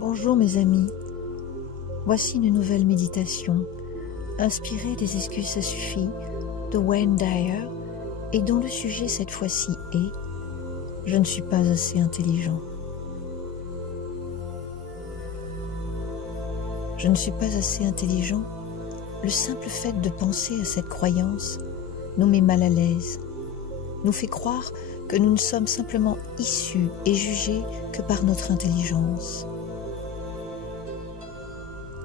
Bonjour mes amis, voici une nouvelle méditation inspirée des Excuses ça suffit de Wayne Dyer et dont le sujet cette fois-ci est « Je ne suis pas assez intelligent ». Je ne suis pas assez intelligent, le simple fait de penser à cette croyance nous met mal à l'aise, nous fait croire que nous ne sommes simplement issus et jugés que par notre intelligence,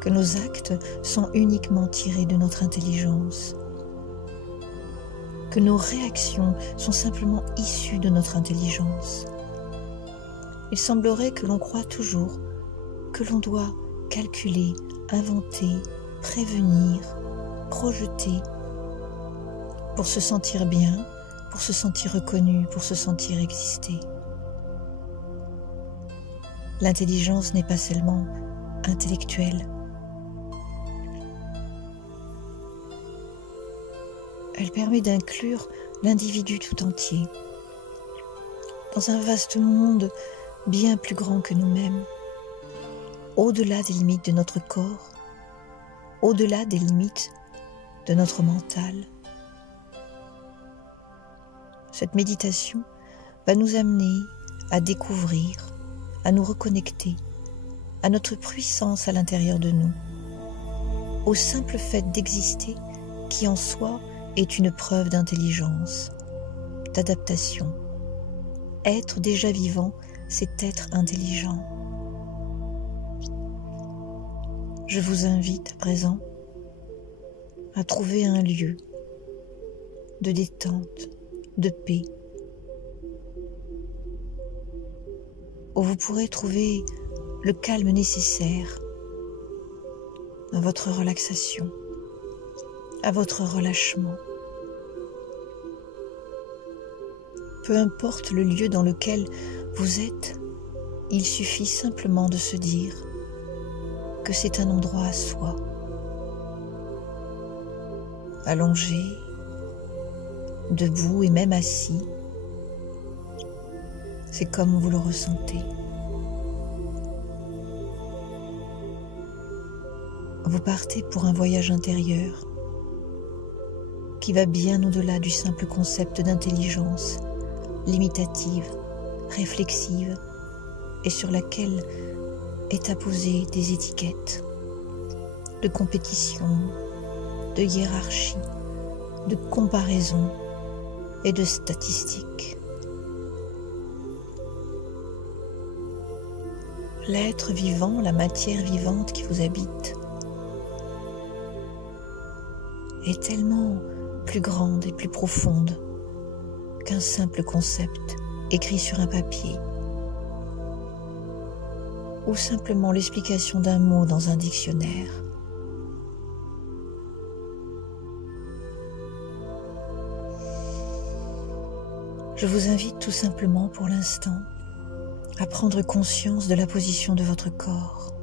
que nos actes sont uniquement tirés de notre intelligence, que nos réactions sont simplement issues de notre intelligence. Il semblerait que l'on croit toujours que l'on doit calculer, inventer, prévenir, projeter, pour se sentir bien, pour se sentir reconnu, pour se sentir exister. L'intelligence n'est pas seulement intellectuelle. Elle permet d'inclure l'individu tout entier dans un vaste monde bien plus grand que nous-mêmes, au-delà des limites de notre corps, au-delà des limites de notre mental. Cette méditation va nous amener à découvrir, à nous reconnecter à notre puissance à l'intérieur de nous, au simple fait d'exister qui en soi est une preuve d'intelligence, d'adaptation. Être déjà vivant, c'est être intelligent. Je vous invite à présent à trouver un lieu de détente, de paix, où vous pourrez trouver le calme nécessaire à votre relaxation, à votre relâchement. Peu importe le lieu dans lequel vous êtes, il suffit simplement de se dire que c'est un endroit à soi, allongé, debout et même assis. C'est comme vous le ressentez. Vous partez pour un voyage intérieur qui va bien au-delà du simple concept d'intelligence limitative, réflexive et sur laquelle est apposée des étiquettes de compétition, de hiérarchie, de comparaison et de statistiques. L'être vivant, la matière vivante qui vous habite, est tellement plus grande et plus profonde qu'un simple concept écrit sur un papier ou simplement l'explication d'un mot dans un dictionnaire. Je vous invite tout simplement pour l'instant à prendre conscience de la position de votre corps.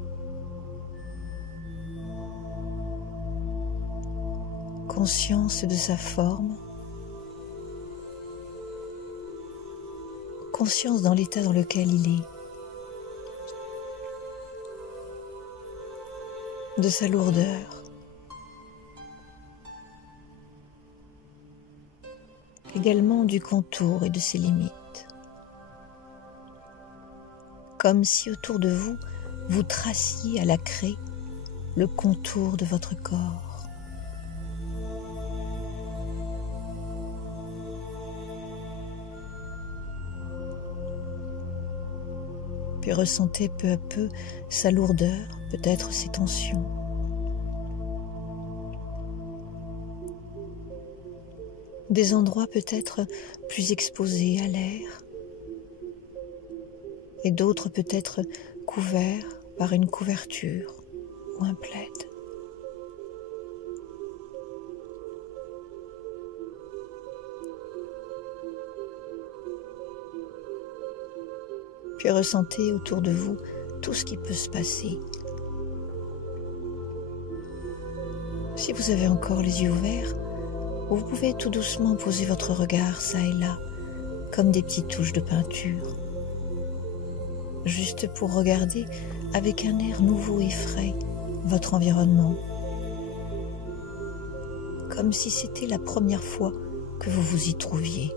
Conscience de sa forme, conscience dans l'état dans lequel il est, de sa lourdeur, également du contour et de ses limites, comme si autour de vous, vous traciez à la craie le contour de votre corps. Puis ressentez peu à peu sa lourdeur, peut-être ses tensions. Des endroits peut-être plus exposés à l'air et d'autres peut-être couverts par une couverture ou un plaid. Puis ressentez autour de vous tout ce qui peut se passer. Si vous avez encore les yeux ouverts, vous pouvez tout doucement poser votre regard çà et là, comme des petites touches de peinture, juste pour regarder avec un air nouveau et frais votre environnement, comme si c'était la première fois que vous vous y trouviez.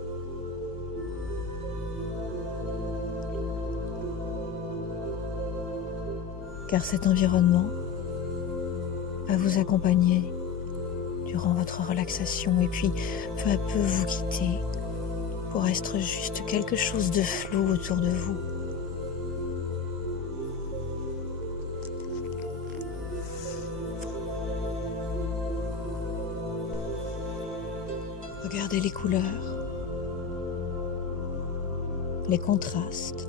Car cet environnement va vous accompagner durant votre relaxation et puis peu à peu vous quitter pour être juste quelque chose de flou autour de vous. Regardez les couleurs, les contrastes,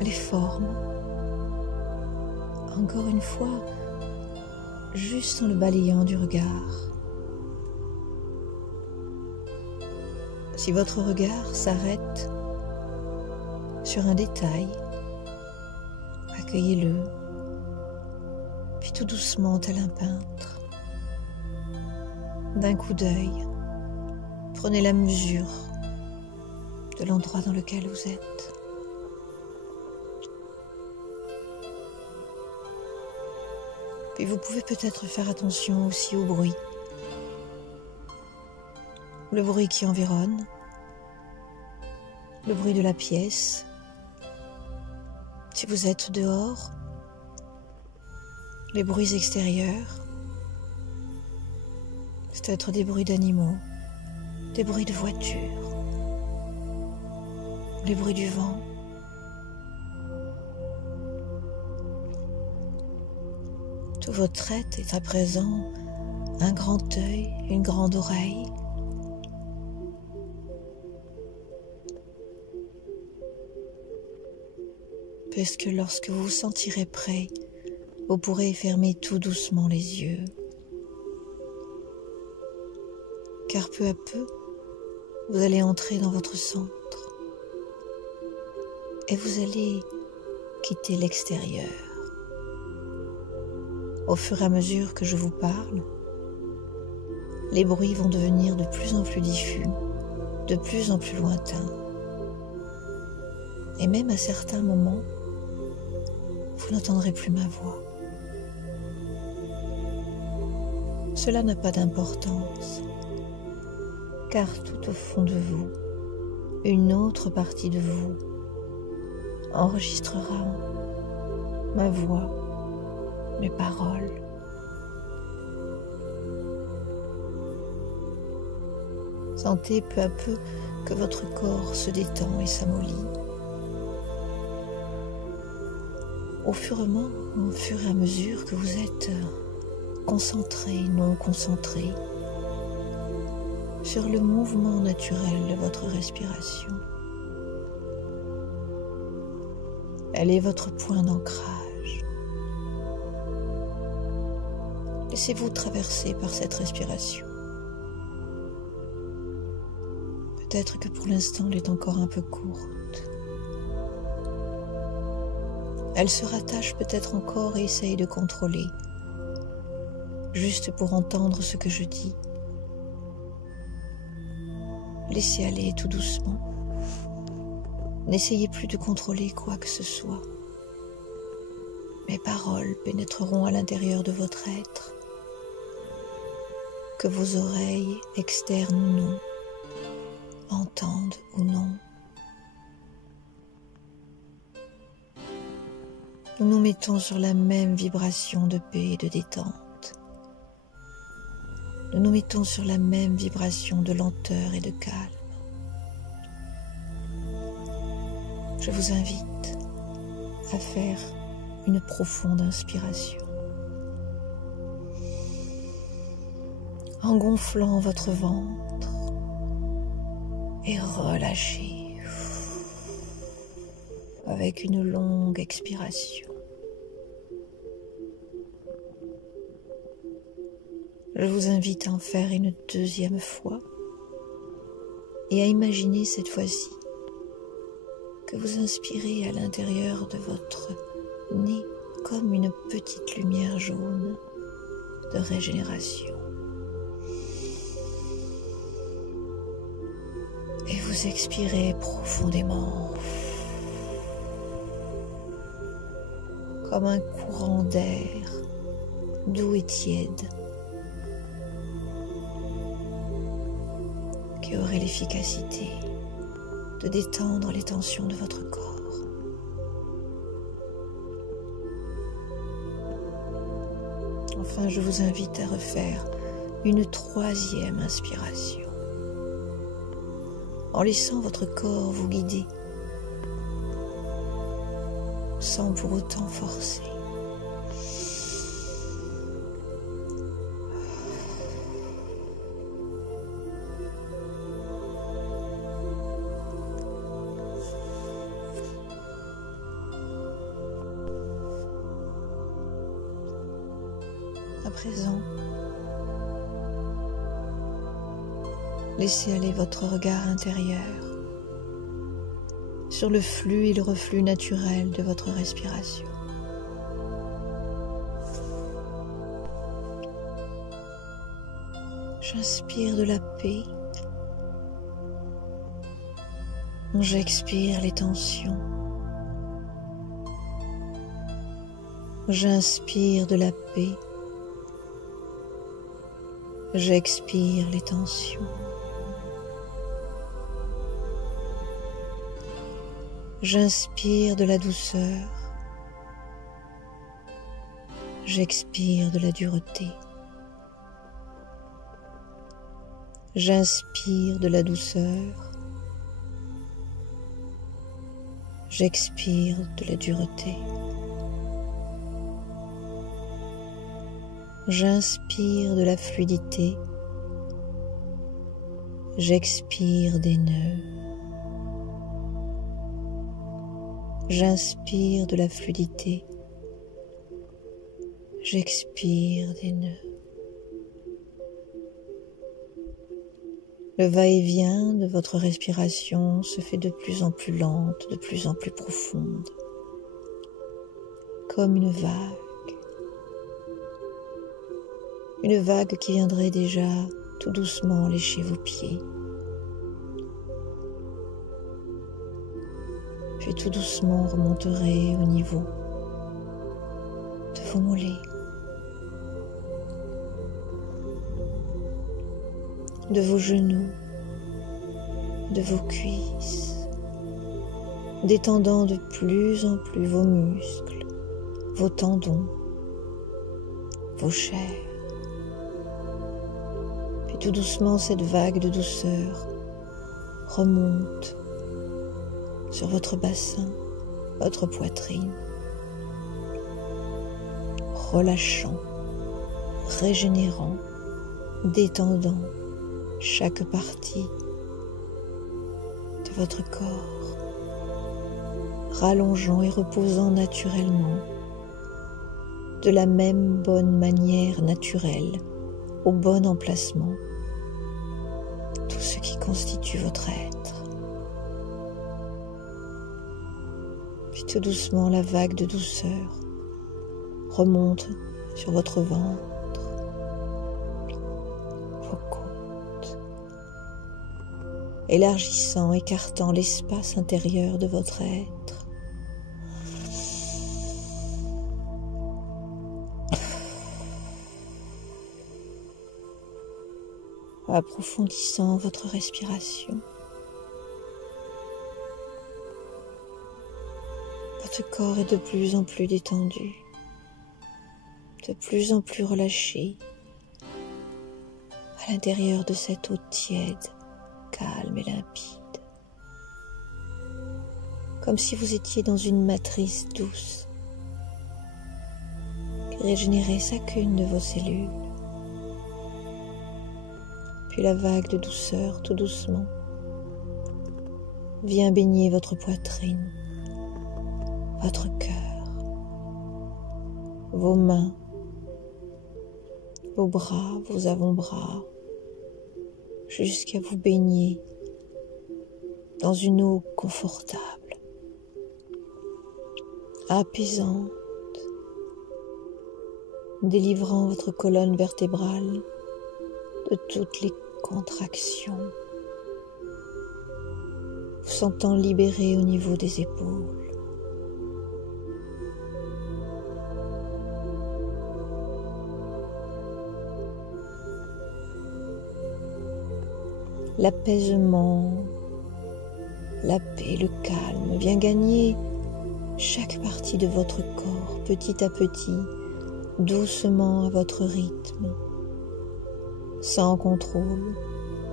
les formes. Encore une fois, juste en le balayant du regard. Si votre regard s'arrête sur un détail, accueillez-le, puis tout doucement, tel un peintre, d'un coup d'œil, prenez la mesure de l'endroit dans lequel vous êtes. Puis vous pouvez peut-être faire attention aussi au bruit. Le bruit qui environne, le bruit de la pièce. Si vous êtes dehors, les bruits extérieurs, peut-être des bruits d'animaux, des bruits de voitures, les bruits du vent. Tout votre être est à présent un grand œil, une grande oreille. Puisque lorsque vous vous sentirez prêt, vous pourrez fermer tout doucement les yeux. Car peu à peu, vous allez entrer dans votre centre et vous allez quitter l'extérieur. Au fur et à mesure que je vous parle, les bruits vont devenir de plus en plus diffus, de plus en plus lointains. Et même à certains moments, vous n'entendrez plus ma voix. Cela n'a pas d'importance, car tout au fond de vous, une autre partie de vous enregistrera ma voix, mes paroles. Sentez peu à peu que votre corps se détend et s'amollit. Au fur et à mesure que vous êtes concentré, non concentré, sur le mouvement naturel de votre respiration. Elle est votre point d'ancrage. Laissez-vous traverser par cette respiration. Peut-être que pour l'instant, elle est encore un peu courte. Elle se rattache peut-être encore et essaye de contrôler, juste pour entendre ce que je dis. Laissez aller tout doucement. N'essayez plus de contrôler quoi que ce soit. Mes paroles pénétreront à l'intérieur de votre être, que vos oreilles, externes ou non, entendent ou non. Nous nous mettons sur la même vibration de paix et de détente. Nous nous mettons sur la même vibration de lenteur et de calme. Je vous invite à faire une profonde inspiration. En gonflant votre ventre et relâchez avec une longue expiration. Je vous invite à en faire une deuxième fois et à imaginer cette fois-ci que vous inspirez à l'intérieur de votre nez comme une petite lumière jaune de régénération. Et vous expirez profondément. comme un courant d'air doux et tiède qui aurait l'efficacité de détendre les tensions de votre corps. Enfin, je vous invite à refaire une troisième inspiration en laissant votre corps vous guider sans pour autant forcer. À présent, laissez aller votre regard intérieur sur le flux et le reflux naturel de votre respiration. J'inspire de la paix, j'expire les tensions. J'inspire de la paix, j'expire les tensions. J'inspire de la douceur, j'expire de la dureté. J'inspire de la douceur, j'expire de la dureté. J'inspire de la fluidité, j'expire des nœuds. J'inspire de la fluidité, j'expire des nœuds. Le va-et-vient de votre respiration se fait de plus en plus lente, de plus en plus profonde, comme une vague qui viendrait déjà tout doucement lécher vos pieds, puis tout doucement remonterait au niveau de vos mollets, de vos genoux, de vos cuisses, détendant de plus en plus vos muscles, vos tendons, vos chairs. Puis tout doucement, cette vague de douceur remonte sur votre bassin, votre poitrine, relâchant, régénérant, détendant chaque partie de votre corps, rallongeant et reposant naturellement, de la même bonne manière naturelle, au bon emplacement, tout ce qui constitue votre être. Puis tout doucement, la vague de douceur remonte sur votre ventre, vos côtes, élargissant, écartant l'espace intérieur de votre être. Approfondissant votre respiration. Votre corps est de plus en plus détendu, de plus en plus relâché à l'intérieur de cette eau tiède, calme et limpide. Comme si vous étiez dans une matrice douce qui régénérait chacune de vos cellules. Puis la vague de douceur, tout doucement, vient baigner votre poitrine, votre cœur, vos mains, vos bras, vos avant-bras, jusqu'à vous baigner dans une eau confortable, apaisante, délivrant votre colonne vertébrale de toutes les contractions, vous sentant libéré au niveau des épaules. l'apaisement, la paix, le calme vient gagner chaque partie de votre corps, petit à petit, doucement à votre rythme, sans contrôle,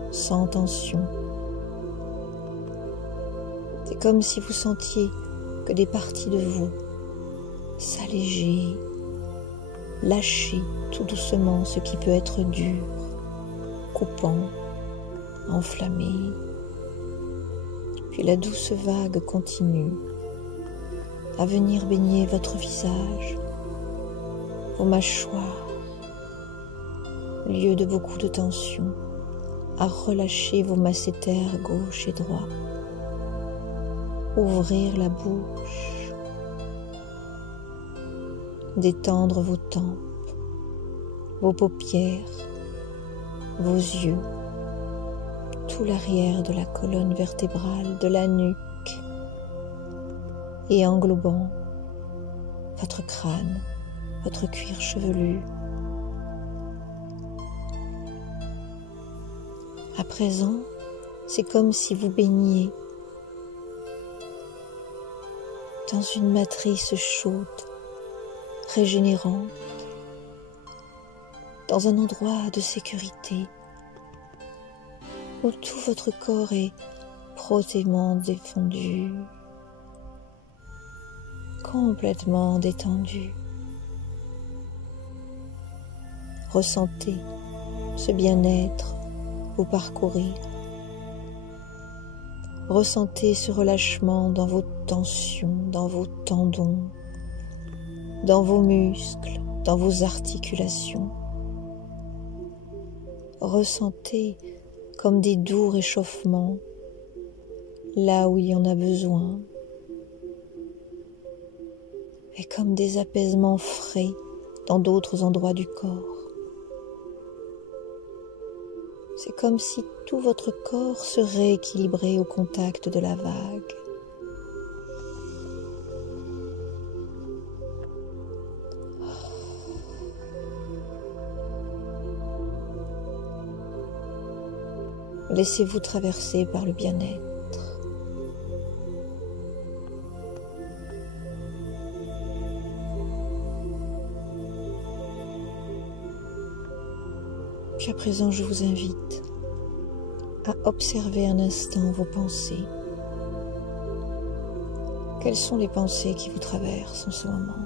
sans tension. C'est comme si vous sentiez que des parties de vous s'alléger, lâcher tout doucement ce qui peut être dur, coupant, enflammé. Puis la douce vague continue à venir baigner votre visage, vos mâchoires, lieu de beaucoup de tension, à relâcher vos masséters gauche et droit, ouvrir la bouche, détendre vos tempes, vos paupières, vos yeux, tout l'arrière de la colonne vertébrale, de la nuque, et englobant votre crâne, votre cuir chevelu. À présent, c'est comme si vous baigniez dans une matrice chaude, régénérante, dans un endroit de sécurité où tout votre corps est profondément défendu, complètement détendu. Ressentez ce bien-être vous parcourir. Ressentez ce relâchement dans vos tensions, dans vos tendons, dans vos muscles, dans vos articulations. Ressentez comme des doux réchauffements là où il y en a besoin, et comme des apaisements frais dans d'autres endroits du corps. C'est comme si tout votre corps se rééquilibrait au contact de la vague. Laissez-vous traverser par le bien-être. Puis à présent, je vous invite à observer un instant vos pensées. Quelles sont les pensées qui vous traversent en ce moment?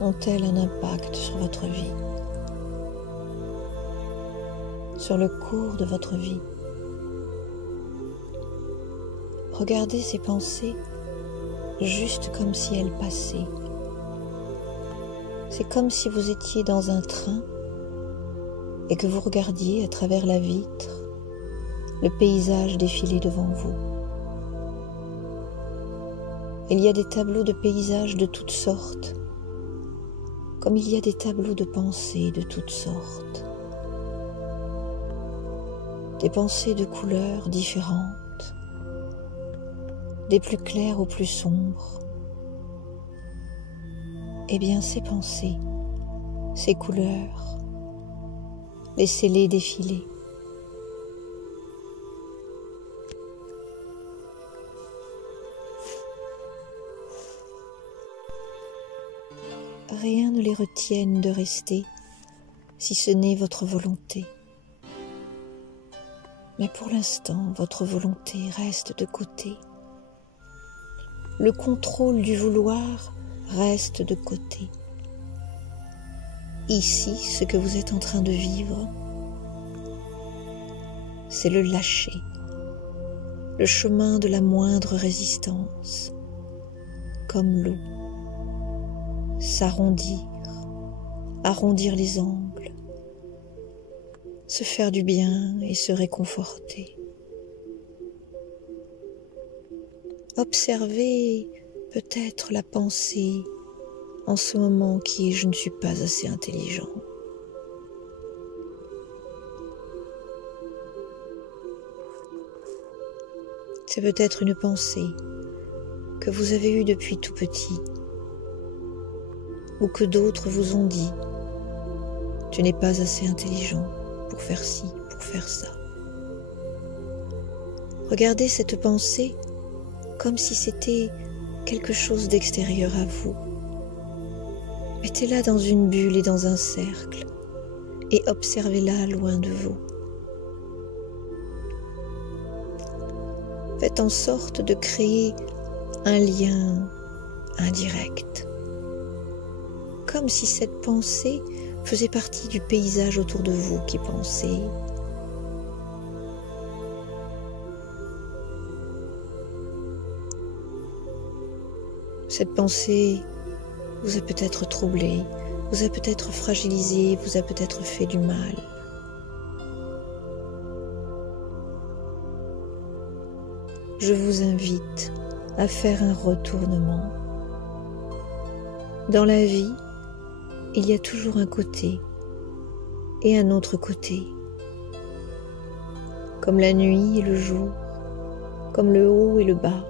Ont-elles un impact sur votre vie, sur le cours de votre vie? Regardez ces pensées juste comme si elles passaient. C'est comme si vous étiez dans un train et que vous regardiez à travers la vitre le paysage défiler devant vous. Il y a des tableaux de paysages de toutes sortes, comme il y a des tableaux de pensées de toutes sortes. Des pensées de couleurs différentes, des plus claires aux plus sombres. Eh bien, ces pensées, ces couleurs, laissez-les défiler. Rien ne les retienne de rester, si ce n'est votre volonté. Mais pour l'instant, votre volonté reste de côté. Le contrôle du vouloir reste de côté. Ici, ce que vous êtes en train de vivre, c'est le lâcher, le chemin de la moindre résistance, comme l'eau. S'arrondir, arrondir les angles, se faire du bien et se réconforter. Observez peut-être la pensée en ce moment qui est « je ne suis pas assez intelligent ». C'est peut-être une pensée que vous avez eue depuis tout petit, ou que d'autres vous ont dit, Tu n'es pas assez intelligent pour faire ci, pour faire ça. Regardez cette pensée comme si c'était quelque chose d'extérieur à vous. Mettez-la dans une bulle et dans un cercle et observez-la loin de vous. Faites en sorte de créer un lien indirect, comme si cette pensée faisait partie du paysage autour de vous qui pensait. Cette pensée vous a peut-être troublé, vous a peut-être fragilisé, vous a peut-être fait du mal. Je vous invite à faire un retournement. Dans la vie, il y a toujours un côté et un autre côté, comme la nuit et le jour, comme le haut et le bas,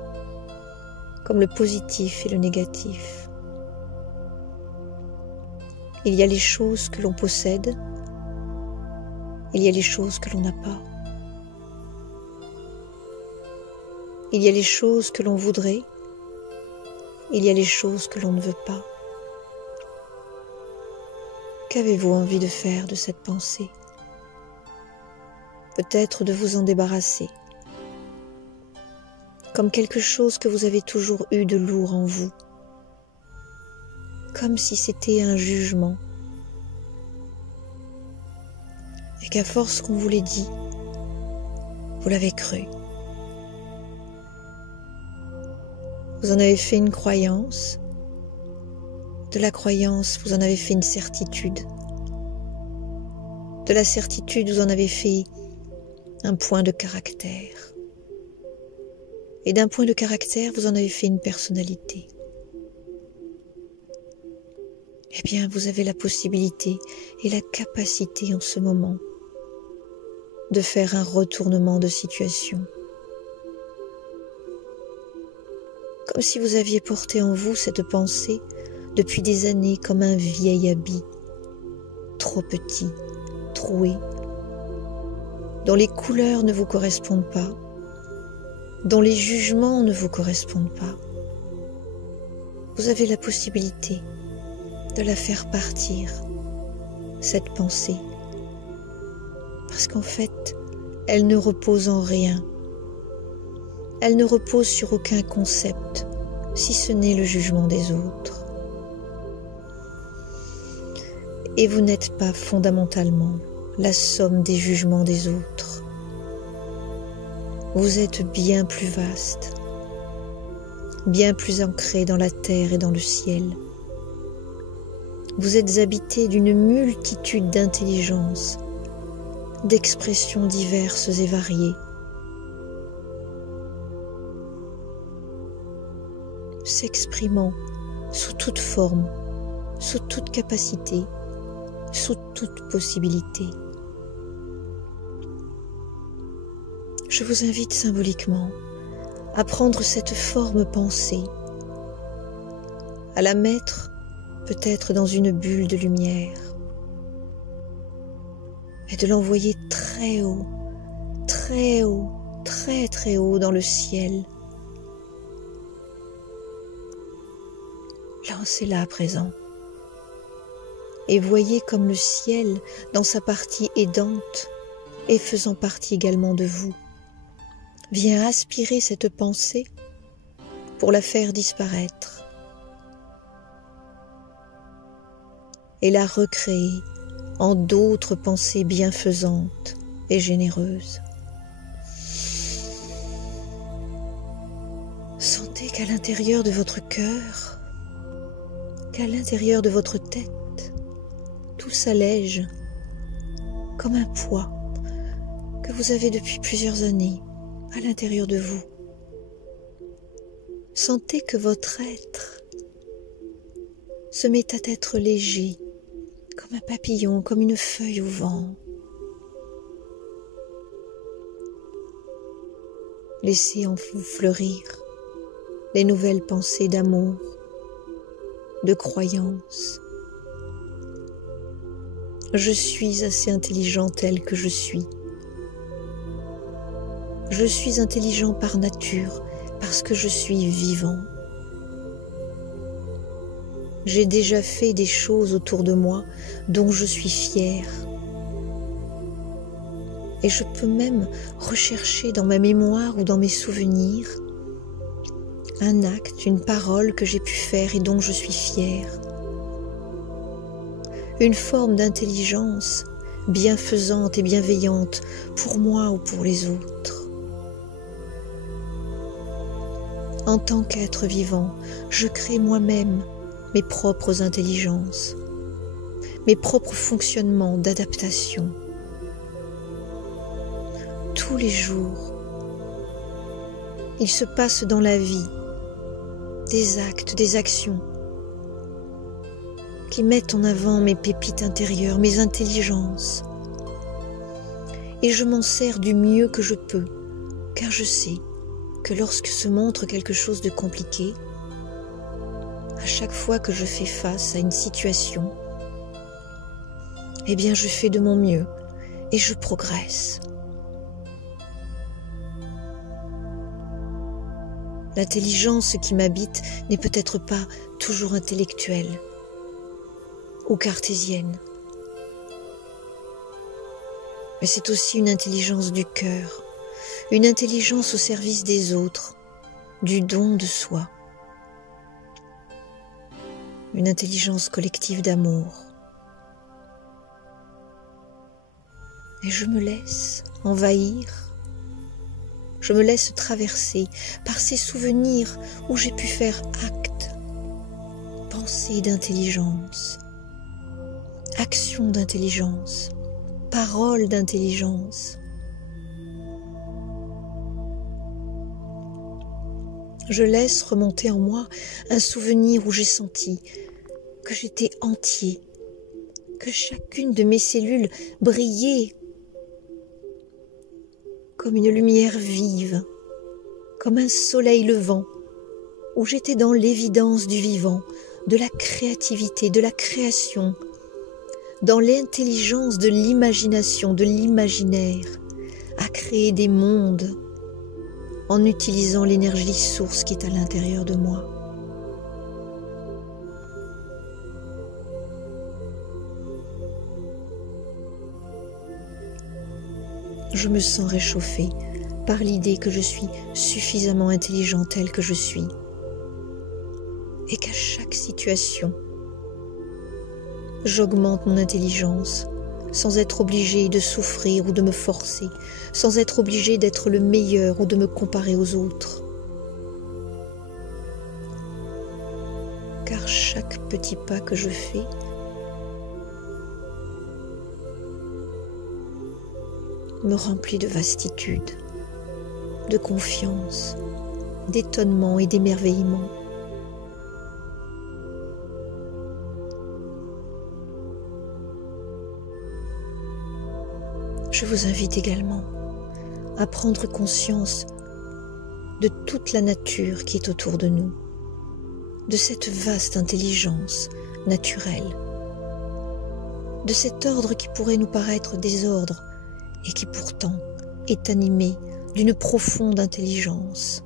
comme le positif et le négatif. Il y a les choses que l'on possède, il y a les choses que l'on n'a pas. Il y a les choses que l'on voudrait, il y a les choses que l'on ne veut pas. Qu'avez-vous envie de faire de cette pensée? Peut-être de vous en débarrasser, comme quelque chose que vous avez toujours eu de lourd en vous, comme si c'était un jugement, et qu'à force qu'on vous l'ait dit, vous l'avez cru. Vous en avez fait une croyance, de la croyance vous en avez fait une certitude, de la certitude vous en avez fait un point de caractère, et d'un point de caractère vous en avez fait une personnalité. Eh bien, vous avez la possibilité et la capacité en ce moment de faire un retournement de situation. Comme si vous aviez porté en vous cette pensée depuis des années comme un vieil habit, trop petit, troué, dont les couleurs ne vous correspondent pas, dont les jugements ne vous correspondent pas. Vous avez la possibilité de la faire partir, cette pensée, parce qu'en fait, elle ne repose en rien. Elle ne repose sur aucun concept, si ce n'est le jugement des autres. Et vous n'êtes pas fondamentalement la somme des jugements des autres. Vous êtes bien plus vaste, bien plus ancré dans la terre et dans le ciel. Vous êtes habité d'une multitude d'intelligences, d'expressions diverses et variées. S'exprimant sous toute forme, sous toute capacité, sous toute possibilité. Je vous invite symboliquement à prendre cette forme pensée, à la mettre peut-être dans une bulle de lumière et de l'envoyer très haut, très haut, très très haut dans le ciel. Lancez-la à présent et voyez comme le ciel, dans sa partie aidante et faisant partie également de vous, vient aspirer cette pensée pour la faire disparaître et la recréer en d'autres pensées bienfaisantes et généreuses. Sentez qu'à l'intérieur de votre cœur, qu'à l'intérieur de votre tête, tout s'allège comme un poids que vous avez depuis plusieurs années à l'intérieur de vous. Sentez que votre être se met à être léger, comme un papillon, comme une feuille au vent. Laissez en vous fleurir les nouvelles pensées d'amour, de croyance. Je suis assez intelligent tel que je suis. Je suis intelligent par nature, parce que je suis vivant. J'ai déjà fait des choses autour de moi dont je suis fière. Et je peux même rechercher dans ma mémoire ou dans mes souvenirs un acte, une parole que j'ai pu faire et dont je suis fière. Une forme d'intelligence bienfaisante et bienveillante pour moi ou pour les autres. En tant qu'être vivant, je crée moi-même mes propres intelligences, mes propres fonctionnements d'adaptation. Tous les jours, il se passe dans la vie des actes, des actions qui mettent en avant mes pépites intérieures, mes intelligences. Et je m'en sers du mieux que je peux, car je sais que lorsque se montre quelque chose de compliqué, à chaque fois que je fais face à une situation, eh bien je fais de mon mieux et je progresse. L'intelligence qui m'habite n'est peut-être pas toujours intellectuelle ou cartésienne, mais c'est aussi une intelligence du cœur, une intelligence au service des autres, du don de soi, une intelligence collective d'amour. Et je me laisse envahir, je me laisse traverser par ces souvenirs où j'ai pu faire acte, pensée d'intelligence, action d'intelligence, parole d'intelligence. Je laisse remonter en moi un souvenir où j'ai senti que j'étais entier, que chacune de mes cellules brillait comme une lumière vive, comme un soleil levant, où j'étais dans l'évidence du vivant, de la créativité, de la création, dans l'intelligence de l'imagination, de l'imaginaire, à créer des mondes, en utilisant l'énergie source qui est à l'intérieur de moi. Je me sens réchauffée par l'idée que je suis suffisamment intelligent tel que je suis et qu'à chaque situation, j'augmente mon intelligence sans être obligée de souffrir ou de me forcer, sans être obligée d'être le meilleur ou de me comparer aux autres. Car chaque petit pas que je fais me remplit de vastitude, de confiance, d'étonnement et d'émerveillement. Je vous invite également à prendre conscience de toute la nature qui est autour de nous, de cette vaste intelligence naturelle, de cet ordre qui pourrait nous paraître désordre et qui pourtant est animé d'une profonde intelligence,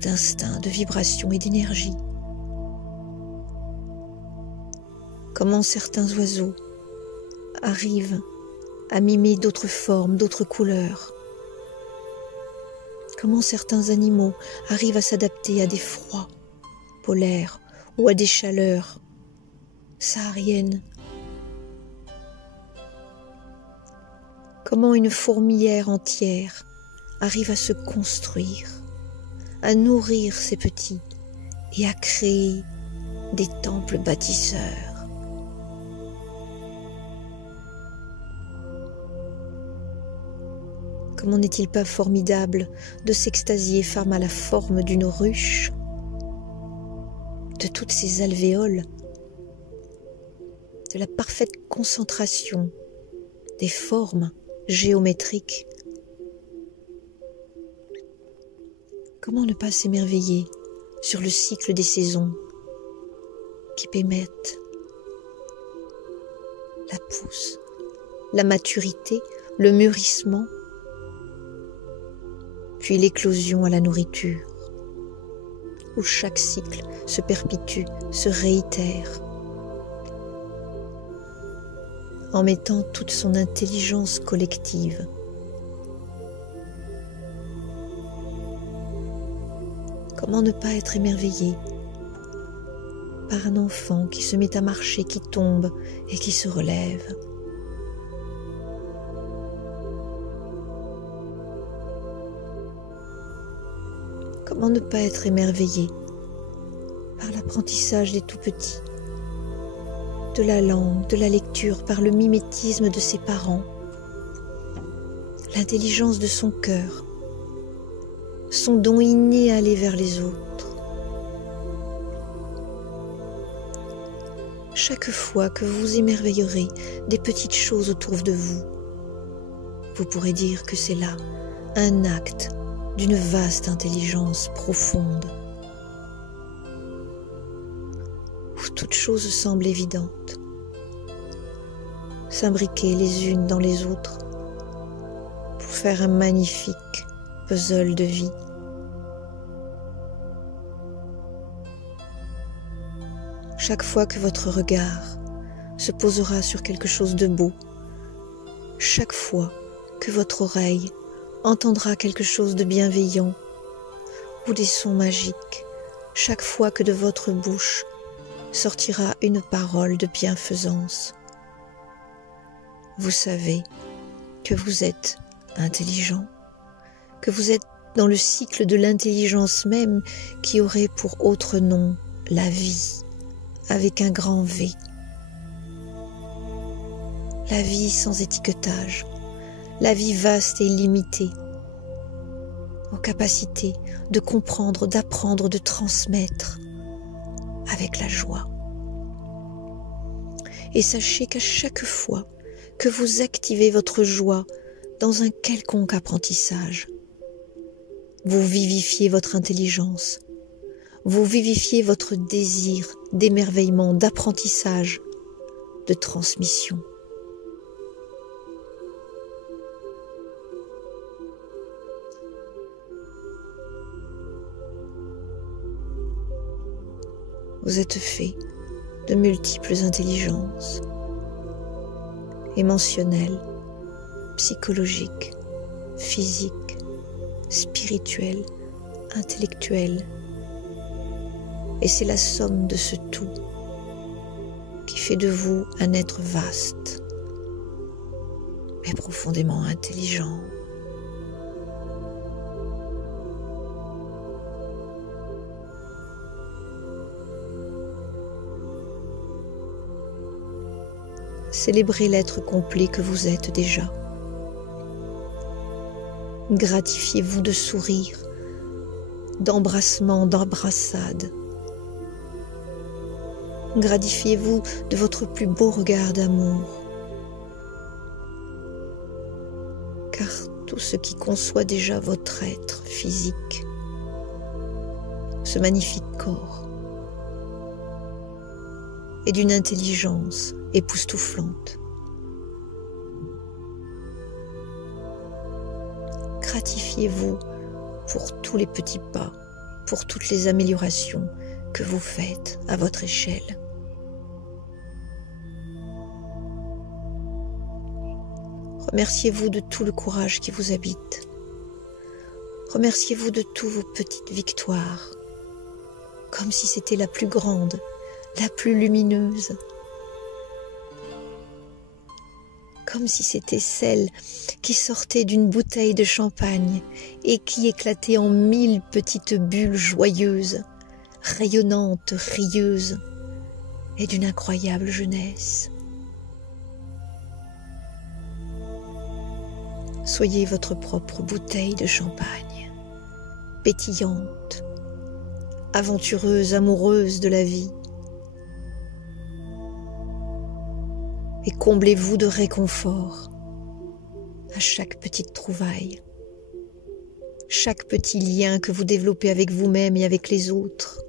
d'instinct, de vibration et d'énergie. Comment certains oiseaux arrivent à mimer d'autres formes, d'autres couleurs. Comment certains animaux arrivent à s'adapter à des froids polaires ou à des chaleurs sahariennes. Comment une fourmilière entière arrive à se construire, à nourrir ses petits et à créer des temples bâtisseurs. Comment n'est-il pas formidable de s'extasier face à la forme d'une ruche, de toutes ces alvéoles, de la parfaite concentration des formes géométriques. Comment ne pas s'émerveiller sur le cycle des saisons qui permettent la pousse, la maturité, le mûrissement, puis l'éclosion à la nourriture, où chaque cycle se perpétue, se réitère, en mettant toute son intelligence collective. Comment ne pas être émerveillé par un enfant qui se met à marcher, qui tombe et qui se relève? Comment ne pas être émerveillé par l'apprentissage des tout-petits, de la langue, de la lecture, par le mimétisme de ses parents, l'intelligence de son cœur, son don inné à aller vers les autres. Chaque fois que vous vous émerveillerez des petites choses autour de vous, vous pourrez dire que c'est là un acte d'une vaste intelligence profonde, où toute chose semble évidente, s'imbriquer les unes dans les autres pour faire un magnifique puzzle de vie. Chaque fois que votre regard se posera sur quelque chose de beau, chaque fois que votre oreille entendra quelque chose de bienveillant ou des sons magiques, chaque fois que de votre bouche sortira une parole de bienfaisance, vous savez que vous êtes intelligent, que vous êtes dans le cycle de l'intelligence même qui aurait pour autre nom la vie, avec un grand V. La vie sans étiquetage, la vie vaste et illimitée, aux capacités de comprendre, d'apprendre, de transmettre avec la joie. Et sachez qu'à chaque fois que vous activez votre joie dans un quelconque apprentissage, vous vivifiez votre intelligence, vous vivifiez votre désir d'émerveillement, d'apprentissage, de transmission. Vous êtes fait de multiples intelligences, émotionnelles, psychologiques, physiques, spirituelles, intellectuelles. Et c'est la somme de ce tout qui fait de vous un être vaste, mais profondément intelligent. Célébrez l'être complet que vous êtes déjà. Gratifiez-vous de sourires, d'embrassements, d'embrassades. Gratifiez-vous de votre plus beau regard d'amour. Car tout ce qui conçoit déjà votre être physique, ce magnifique corps, est d'une intelligence époustouflante. Gratifiez-vous pour tous les petits pas, pour toutes les améliorations que vous faites à votre échelle. Remerciez-vous de tout le courage qui vous habite. Remerciez-vous de toutes vos petites victoires, comme si c'était la plus grande, la plus lumineuse, comme si c'était celle qui sortait d'une bouteille de champagne et qui éclatait en 1000 petites bulles joyeuses, rayonnantes, rieuses et d'une incroyable jeunesse. Soyez votre propre bouteille de champagne, pétillante, aventureuse, amoureuse de la vie. Et comblez-vous de réconfort à chaque petite trouvaille, chaque petit lien que vous développez avec vous-même et avec les autres.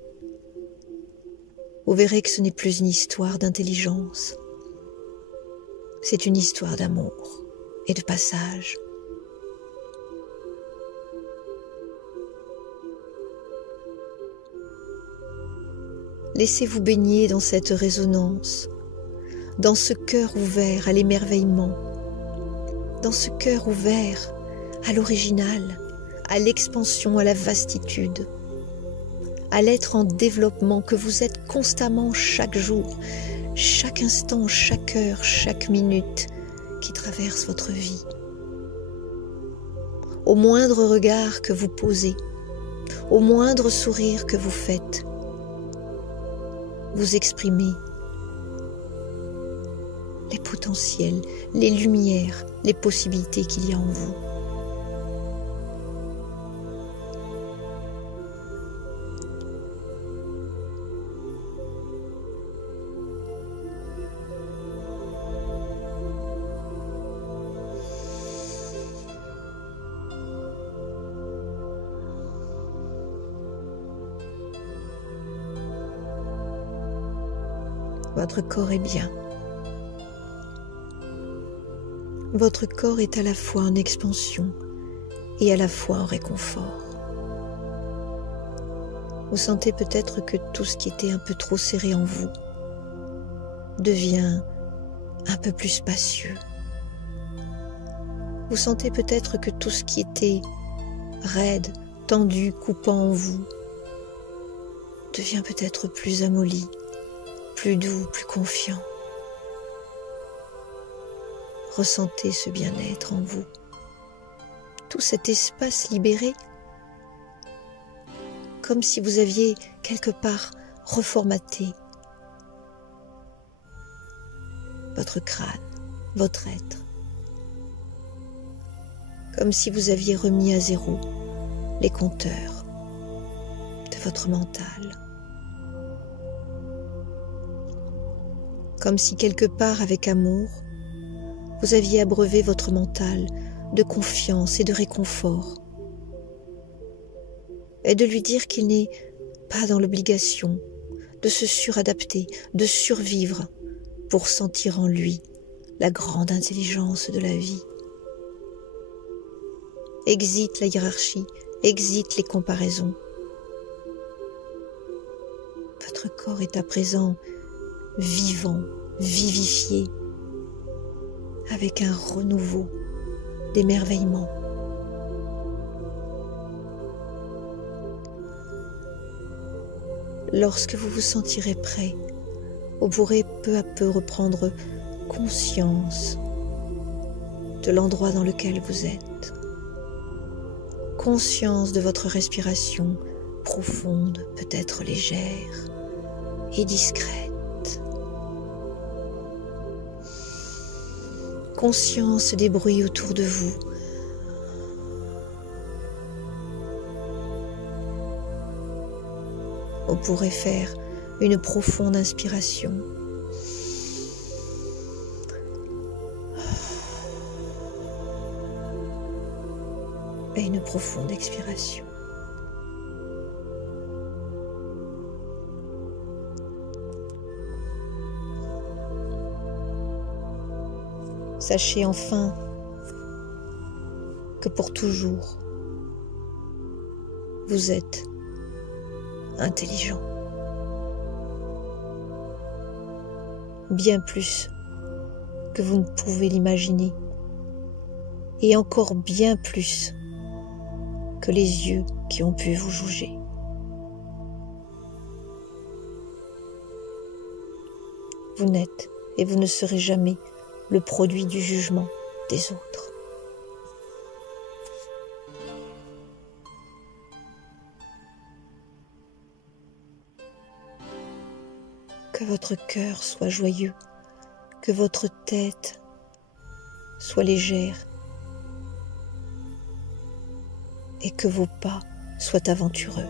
Vous verrez que ce n'est plus une histoire d'intelligence, C'est une histoire d'amour et de passage. Laissez-vous baigner dans cette résonance, dans ce cœur ouvert à l'émerveillement, dans ce cœur ouvert à l'original, à l'expansion, à la vastitude, à l'être en développement que vous êtes constamment chaque jour, chaque instant, chaque heure, chaque minute qui traverse votre vie. Au moindre regard que vous posez, au moindre sourire que vous faites, vous exprimez les potentiels, les lumières, les possibilités qu'il y a en vous. Votre corps est bien. Votre corps est à la fois en expansion et à la fois en réconfort. Vous sentez peut-être que tout ce qui était un peu trop serré en vous devient un peu plus spacieux. Vous sentez peut-être que tout ce qui était raide, tendu, coupant en vous devient peut-être plus amolli, plus doux, plus confiant. Ressentez ce bien-être en vous. Tout cet espace libéré, comme si vous aviez quelque part reformaté votre crâne, votre être. Comme si vous aviez remis à zéro les compteurs de votre mental. Comme si quelque part avec amour, vous aviez abreuvé votre mental de confiance et de réconfort, et de lui dire qu'il n'est pas dans l'obligation de se suradapter, de survivre pour sentir en lui la grande intelligence de la vie. Exit la hiérarchie, exit les comparaisons. Votre corps est à présent vivant, vivifié, avec un renouveau d'émerveillement. Lorsque vous vous sentirez prêt, vous pourrez peu à peu reprendre conscience de l'endroit dans lequel vous êtes, conscience de votre respiration profonde, peut-être légère et discrète, conscience des bruits autour de vous. Vous pourrez faire une profonde inspiration et une profonde expiration. Sachez enfin que pour toujours, vous êtes intelligent. Bien plus que vous ne pouvez l'imaginer, et encore bien plus que les yeux qui ont pu vous juger. Vous n'êtes et vous ne serez jamais le produit du jugement des autres. Que votre cœur soit joyeux, que votre tête soit légère et que vos pas soient aventureux.